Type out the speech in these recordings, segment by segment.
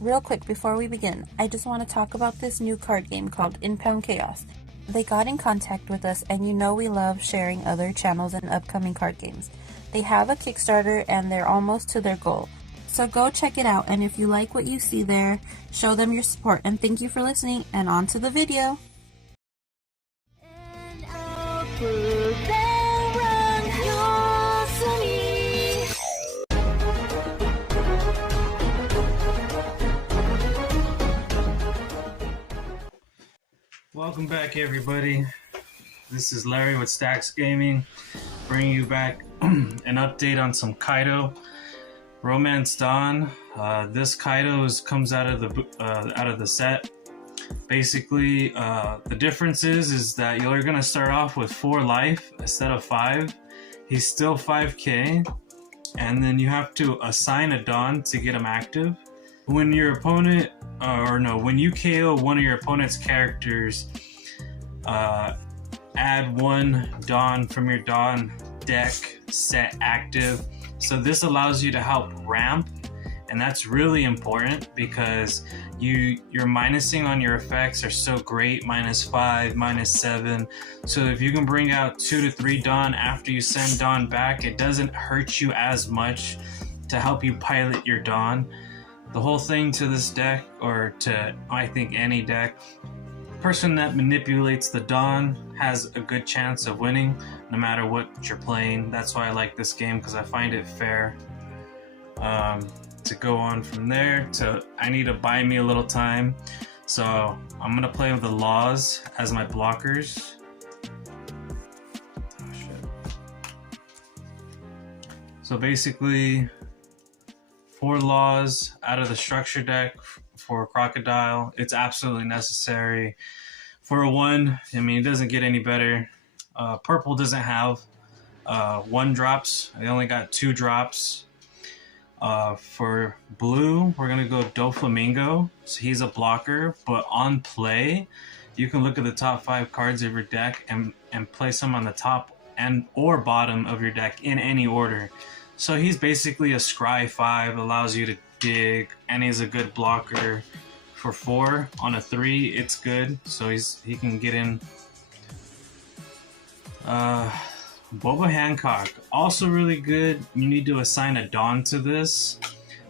Real quick before we begin, I just want to talk about this new card game called Impound Chaos. They got in contact with us, and you know we love sharing other channels and upcoming card games. They have a Kickstarter and they're almost to their goal. So go check it out, and if you like what you see there, show them your support. And thank you for listening, and on to the video. Welcome back, everybody. This is Larry with Stackz Gaming, bringing you back an update on some Kaido. Romance Dawn. This Kaido comes out of the set. Basically, the difference is that you're gonna start off with 4 life instead of 5. He's still 5k, and then you have to assign a Dawn to get him active. When your opponent, when you KO one of your opponent's characters, add 1 Dawn from your Dawn deck set active. So this allows you to help ramp, and that's really important because your minusing on your effects are so great, -5, -7. So if you can bring out 2 to 3 Dawn after you send Dawn back, it doesn't hurt you as much to help you pilot your Dawn. The whole thing to this deck, or to I think any deck, person that manipulates the Dawn has a good chance of winning no matter what you're playing. That's why I like this game, because I find it fair. To go on from there to, I need to buy me a little time, so I'm gonna play with the laws as my blockers. Oh, shit. So basically 4 laws out of the structure deck for Crocodile. It's absolutely necessary. For a 1, I mean, it doesn't get any better. Purple doesn't have 1 drops. They only got 2 drops. For blue, we're gonna go Doflamingo. So he's a blocker, but on play, you can look at the top 5 cards of your deck and place them on the top and or bottom of your deck in any order. So he's basically a scry 5, allows you to dig, and he's a good blocker. For 4 on a 3, it's good, so he can get in. Boba Hancock, also really good. You need to assign a Dawn to this.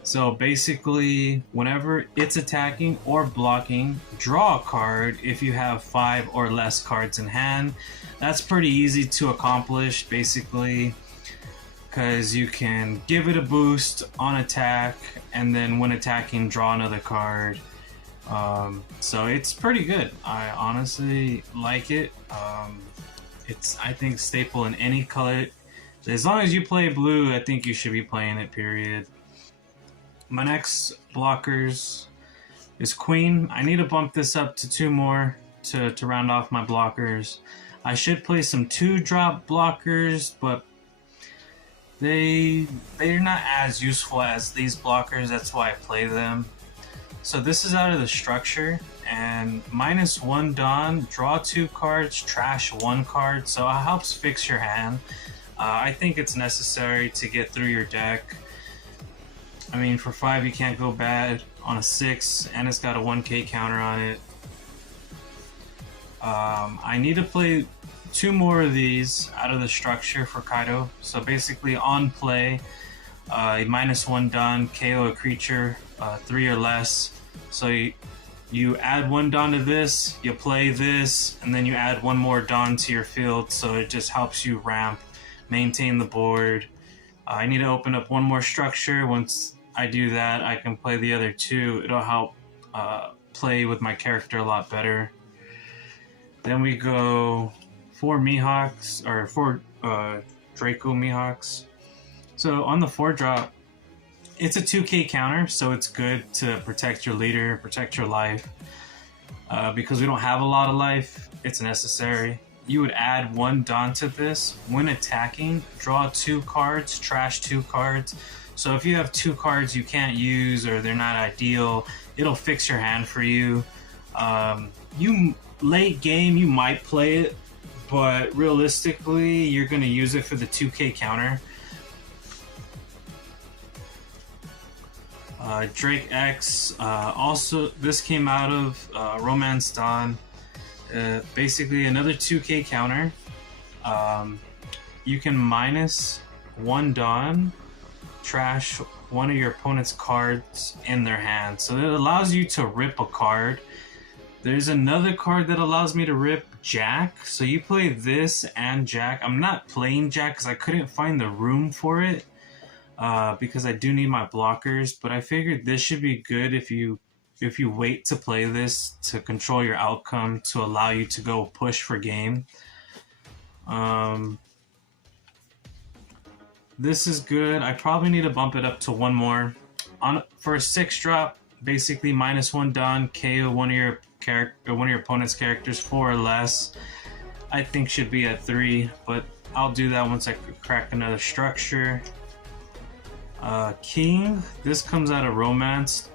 So basically, whenever it's attacking or blocking, draw a card if you have 5 or less cards in hand. That's pretty easy to accomplish, basically, because you can give it a boost on attack, and then when attacking, draw another card. So it's pretty good. I honestly like it. It's, I think, staple in any color. As long as you play blue, I think you should be playing it, period. My next blockers is Queen. I need to bump this up to 2 more to round off my blockers. I should play some 2-drop blockers, but they're not as useful as these blockers. That's why I play them. So this is out of the structure, and -1 Dawn, draw 2 cards, trash 1 card, so it helps fix your hand. I think it's necessary to get through your deck. I mean, for 5 you can't go bad on a 6, and it's got a 1k counter on it. I need to play 2 more of these out of the structure for Kaido. So basically, on play, -1 Dawn, KO a creature 3 or less. So you add 1 Dawn to this, you play this, and then you add 1 more Dawn to your field, so it just helps you ramp, maintain the board. I need to open up 1 more structure. Once I do that, I can play the other 2. It'll help play with my character a lot better. Then we go 4 Mihawks, or 4 Draco Mihawks. So on the 4-drop, it's a 2k counter, so it's good to protect your leader, protect your life. Because we don't have a lot of life, it's necessary. You would add 1 Dawn to this. When attacking, draw 2 cards, trash 2 cards. So if you have 2 cards you can't use, or they're not ideal, it'll fix your hand for you. Late game, you might play it, but realistically, you're going to use it for the 2k counter. Drake X. Also, this came out of Romance Dawn. Basically, another 2K counter. You can -1 Dawn, trash one of your opponent's cards in their hand. So it allows you to rip a card. There's another card that allows me to rip Jack. So you play this and Jack. I'm not playing Jack because I couldn't find the room for it. Because I do need my blockers, but I figured this should be good if you wait to play this to control your outcome to allow you to go push for game. This is good. I probably need to bump it up to one more. For a 6-drop, basically -1 Dawn, KO one of your opponent's characters 4 or less. I think should be at 3, but I'll do that once I crack another structure. King, this comes out of Romance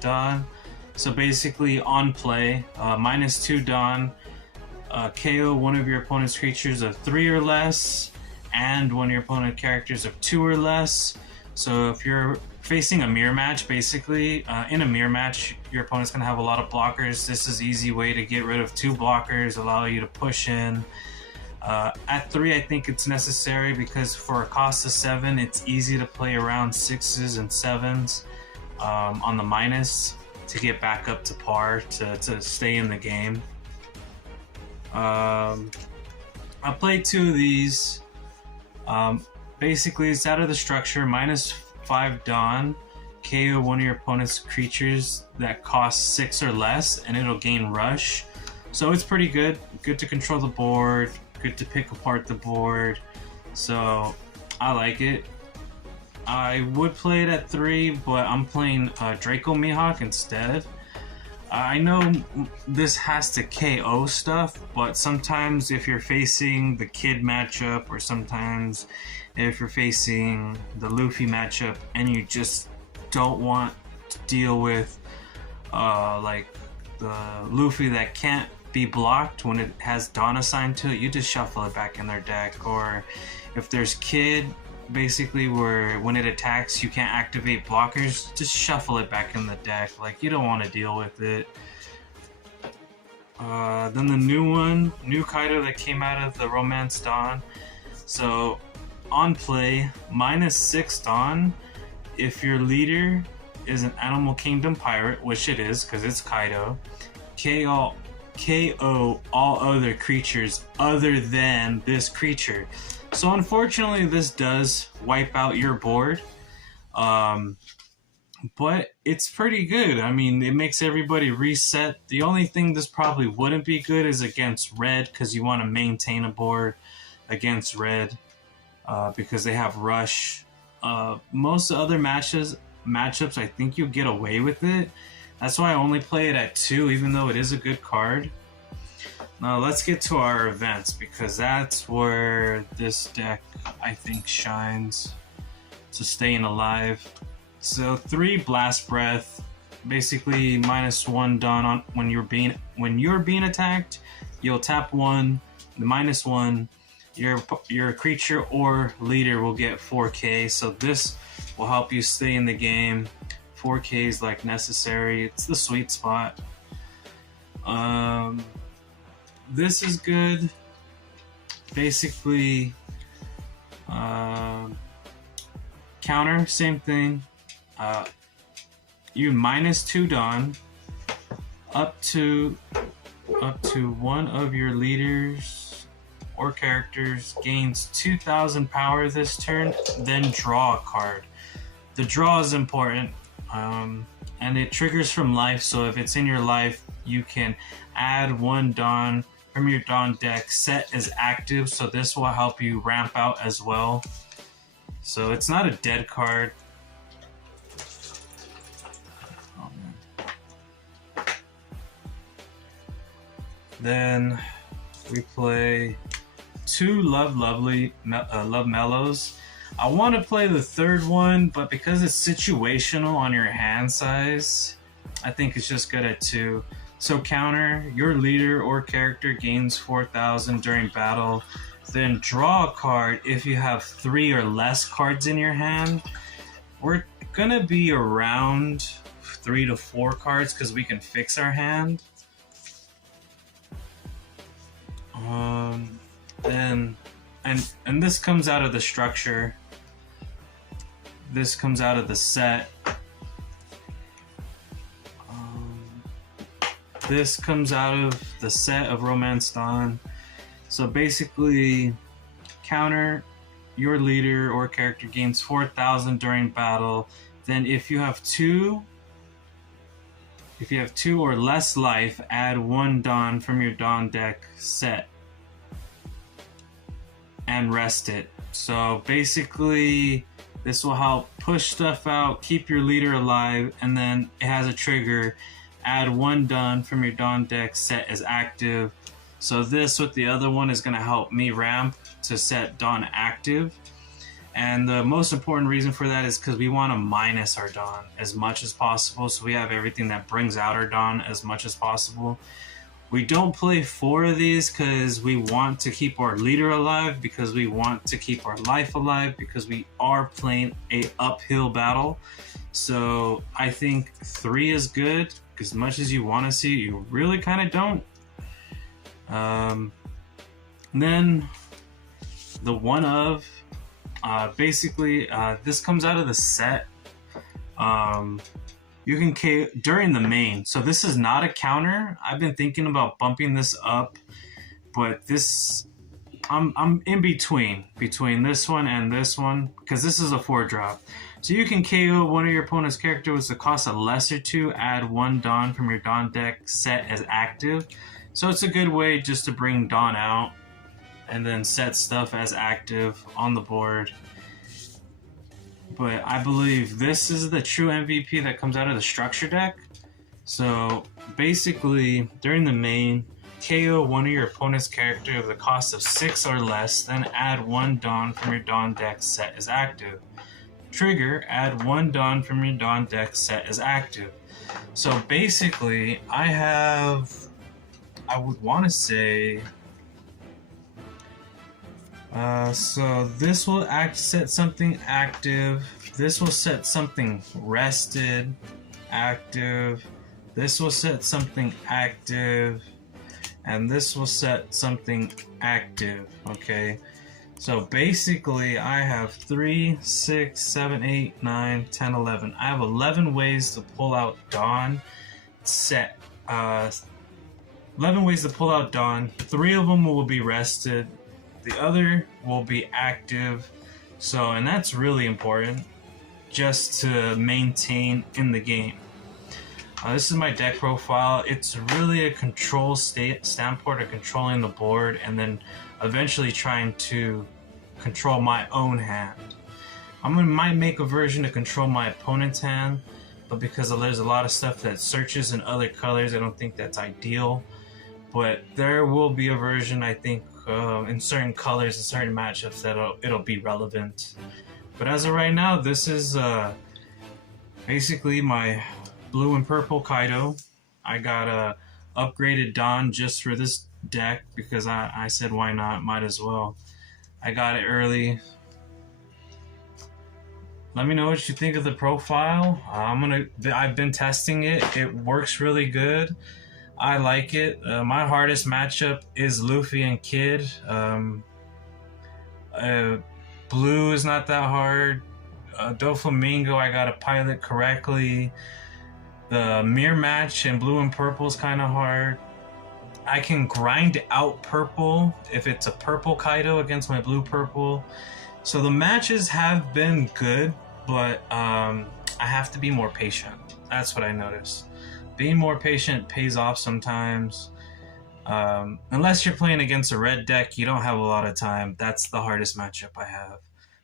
Dawn. So basically on play, -2 Dawn, KO one of your opponent's creatures of 3 or less, and one of your opponent characters of 2 or less. So if you're facing a mirror match, basically, in a mirror match, your opponent's going to have a lot of blockers. This is an easy way to get rid of 2 blockers, allow you to push in. At 3, I think it's necessary because for a cost of 7, it's easy to play around 6s and 7s on the minus to get back up to par to stay in the game. I'll play 2 of these. Basically, it's out of the structure. -5 Dawn, KO one of your opponent's creatures that cost 6 or less, and it'll gain Rush. So it's pretty good. Good to control the board. Good to pick apart the board. So I like it. I would play it at 3, but I'm playing Draco Mihawk instead. I know this has to KO stuff, but sometimes if you're facing the Kid matchup, or sometimes if you're facing the Luffy matchup and you just don't want to deal with like the Luffy that can't be blocked when it has Dawn assigned to it, you just shuffle it back in their deck. Or if there's Kid, basically where when it attacks you can't activate blockers, just shuffle it back in the deck. Like, you don't want to deal with it. Then the new Kaido that came out of the Romance Dawn. So on play, -6 Dawn, if your leader is an Animal Kingdom pirate, which it is because it's Kaido, KO all other creatures other than this creature. So unfortunately this does wipe out your board, but it's pretty good. I mean, it makes everybody reset. The only thing this probably wouldn't be good is against red, because you want to maintain a board against red because they have Rush. Most other matchups, I think you get away with it. That's why I only play it at 2, even though it is a good card. Now let's get to our events, because that's where this deck, I think, shines to staying alive. So 3 Blast Breath, basically -1 Dawn on when you're being attacked. You'll tap 1, the -1. Your creature or leader will get 4K. So this will help you stay in the game. 4K is like necessary. It's the sweet spot. This is good. Basically, counter, same thing. You -2 Dawn up to one of your leaders or characters gains 2,000 power this turn, then draw a card. The draw is important, and it triggers from life. So if it's in your life, you can add 1 Dawn from your Dawn deck set as active, so this will help you ramp out as well. So it's not a dead card. Oh, man. Then we play 2 Love Mellows. I want to play the 3rd one, but because it's situational on your hand size, I think it's just good at 2. So counter, your leader or character gains 4,000 during battle. Then draw a card if you have 3 or less cards in your hand. gonna be around 3 to 4 cards because we can fix our hand. And this comes out of the structure. This comes out of the set. This comes out of the set of Romance Dawn. So basically, counter your leader or character gains 4,000 during battle. Then if you have two or less life, add 1 Dawn from your Dawn deck set and rest it. So basically, this will help push stuff out, keep your leader alive, and then it has a trigger. Add 1 Dawn from your Dawn deck set as active. So this with the other one is going to help me ramp to set Dawn active. And the most important reason for that is because we want to minus our Dawn as much as possible, so we have everything that brings out our Dawn as much as possible. We don't play 4 of these because we want to keep our leader alive, because we want to keep our life alive, because we are playing a uphill battle. So I think 3 is good. As much as you want to see, you really kind of don't. Then the one of basically this comes out of the set. You can KO during the main, so this is not a counter. I've been thinking about bumping this up, but this I'm in between this one and this one because this is a 4-drop. So you can KO one of your opponent's character with the cost of lesser 2, add 1 Dawn from your Dawn deck set as active. So it's a good way just to bring Dawn out and then set stuff as active on the board. But I believe this is the true MVP that comes out of the structure deck. So basically, during the main, KO one of your opponent's character of the cost of 6 or less, then add 1 Dawn from your Dawn deck set as active. Trigger, add 1 Dawn from your Dawn deck set as active. So basically, I would want to say, so this will set something active, this will set something rested, active, this will set something active, and this will set something active, okay? So basically, I have 3, 6, 7, 8, 9, 10, 11. I have 11 ways to pull out Dawn set. 11 ways to pull out Dawn. 3 of them will be rested. The other will be active. So, and that's really important just to maintain in the game. This is my deck profile. It's really a control standpoint of controlling the board and then eventually trying to control my own hand. Might make a version to control my opponent's hand, but because there's a lot of stuff that searches in other colors, I don't think that's ideal. But there will be a version, I think, in certain colors and certain matchups that it'll be relevant. But as of right now, this is basically my blue and purple Kaido. I got a upgraded Dawn just for this deck because I said why not, might as well. I got it early. Let me know what you think of the profile. I've been testing it. It works really good. I like it. My hardest matchup is Luffy and Kid. Blue is not that hard. Doflamingo, I got to pilot correctly. The mirror match in blue and purple is kind of hard. I can grind out purple if it's a purple Kaido against my blue purple. So the matches have been good, but I have to be more patient. That's what I noticed. Being more patient pays off sometimes. Unless you're playing against a red deck, you don't have a lot of time. That's the hardest matchup I have.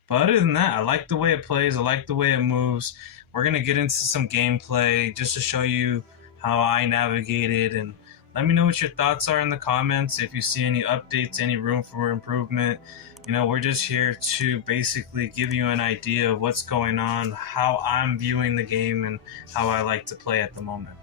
But other than that, I like the way it plays. I like the way it moves. We're going to get into some gameplay just to show you how I navigated. And let me know what your thoughts are in the comments. If you see any updates, any room for improvement. You know, we're just here to basically give you an idea of what's going on, how I'm viewing the game, and how I like to play at the moment.